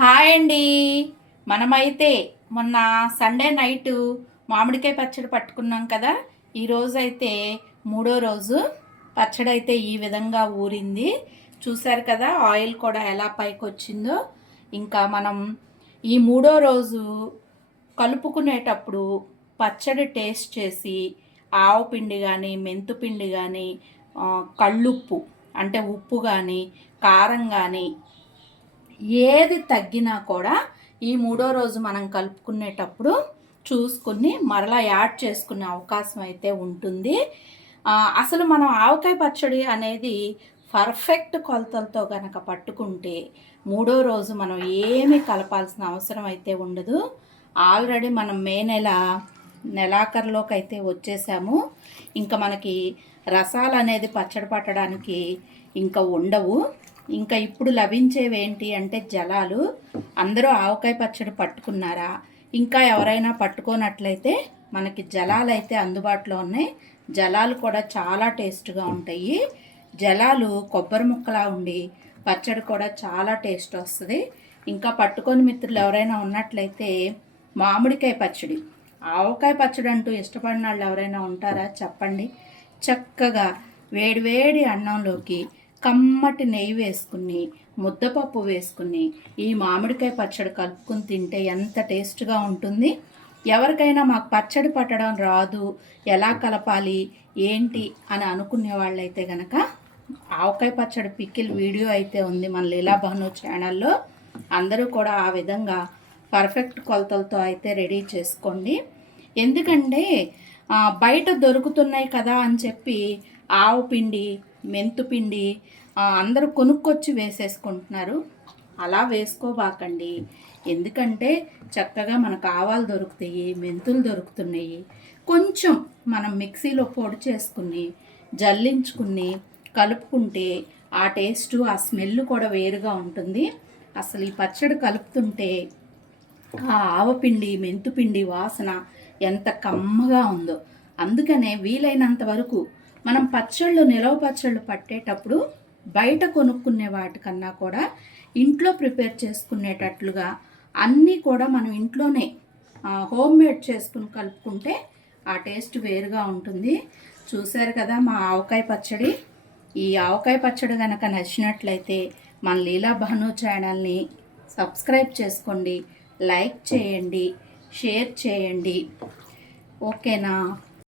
Hi అండి. మనమైతే మొన్న సండే నైటు మామిడికాయ పచ్చడి పట్టుకున్నాం కదా. ఈరోజు అయితే మూడో రోజు పచ్చడి అయితే ఈ విధంగా ఊరింది. చూశారు కదా ఆయిల్ కూడా ఎలా పైకి వచ్చిందో. ఇంకా మనం ఈ మూడో రోజు కలుపుకునేటప్పుడు పచ్చడి టేస్ట్ చేసి ఆవు పిండి కానీ మెంతు పిండి కానీ కళ్ళుప్పు అంటే ఉప్పు కానీ కారం కానీ ఏది తగ్గినా కూడా ఈ మూడో రోజు మనం కలుపుకునేటప్పుడు చూసుకుని మరలా యాడ్ చేసుకునే అవకాశం అయితే ఉంటుంది. అసలు మనం ఆవకాయ పచ్చడి అనేది పర్ఫెక్ట్ కొలతలతో కనుక పట్టుకుంటే మూడో రోజు మనం ఏమీ కలపాల్సిన అవసరం అయితే ఉండదు. ఆల్రెడీ మనం మే నెలాఖరులోకి అయితే వచ్చేసాము. ఇంకా మనకి రసాలు అనేది పచ్చడి పట్టడానికి ఇంకా ఉండవు. ఇంకా ఇప్పుడు లభించేవి ఏంటి అంటే జలాలు. అందరూ ఆవకాయ పచ్చడి పట్టుకున్నారా? ఇంకా ఎవరైనా పట్టుకోనట్లయితే మనకి జలాలు అయితే అందుబాటులో ఉన్నాయి. జలాలు కూడా చాలా టేస్ట్గా ఉంటాయి. జలాలు కొబ్బరి ముక్కలా ఉండి పచ్చడి కూడా చాలా టేస్ట్ వస్తుంది. ఇంకా పట్టుకొని మిత్రులు ఎవరైనా ఉన్నట్లయితే మామిడికాయ పచ్చడి, ఆవకాయ పచ్చడి అంటూ ఇష్టపడిన వాళ్ళు ఎవరైనా ఉంటారా చెప్పండి. చక్కగా వేడివేడి అన్నంలోకి కమ్మటి నెయ్యి వేసుకుని ముద్దపప్పు వేసుకుని ఈ మామిడికాయ పచ్చడి కలుపుకుని తింటే ఎంత టేస్ట్గా ఉంటుంది. ఎవరికైనా మాకు పచ్చడి పట్టడం రాదు, ఎలా కలపాలి ఏంటి అని అనుకునే వాళ్ళైతే కనుక ఆవకాయ పచ్చడి పికిల్ వీడియో అయితే ఉంది మన లీలా భాను ఛానల్లో. అందరూ కూడా ఆ విధంగా పర్ఫెక్ట్ కొలతలతో అయితే రెడీ చేసుకోండి. ఎందుకంటే బయట దొరుకుతున్నాయి కదా అని చెప్పి ఆవు పిండి మెంతు పిండి అందరూ కొనుక్కొచ్చి వేసేసుకుంటున్నారు. అలా వేసుకోబాకండి. ఎందుకంటే చక్కగా మనకు ఆవాలు దొరుకుతాయి, మెంతులు దొరుకుతున్నాయి. కొంచెం మనం మిక్సీలో పొడి చేసుకుని జల్లించుకుని కలుపుకుంటే ఆ టేస్ట్ ఆ స్మెల్ కూడా వేరుగా ఉంటుంది. అసలు ఈ పచ్చడి కలుపుతుంటే ఆ ఆవపిండి మెంతుపిండి వాసన ఎంత కమ్మగా ఉందో. అందుకనే వీలైనంత వరకు మనం పచ్చళ్ళు నిలవ పచ్చళ్ళు పట్టేటప్పుడు బయట కొనుక్కునే వాటికన్నా కూడా ఇంట్లో ప్రిపేర్ చేసుకునేటట్లుగా అన్నీ కూడా మనం ఇంట్లోనే హోమ్ మేడ్ చేసుకుని కలుపుకుంటే ఆ టేస్ట్ వేరుగా ఉంటుంది. చూశారు కదా మా ఆవకాయ పచ్చడి. ఈ ఆవకాయ పచ్చడి కనుక నచ్చినట్లయితే మన లీలా భాను ఛానల్ని సబ్స్క్రైబ్ చేసుకోండి, లైక్ చేయండి, షేర్ చేయండి. ఓకేనా?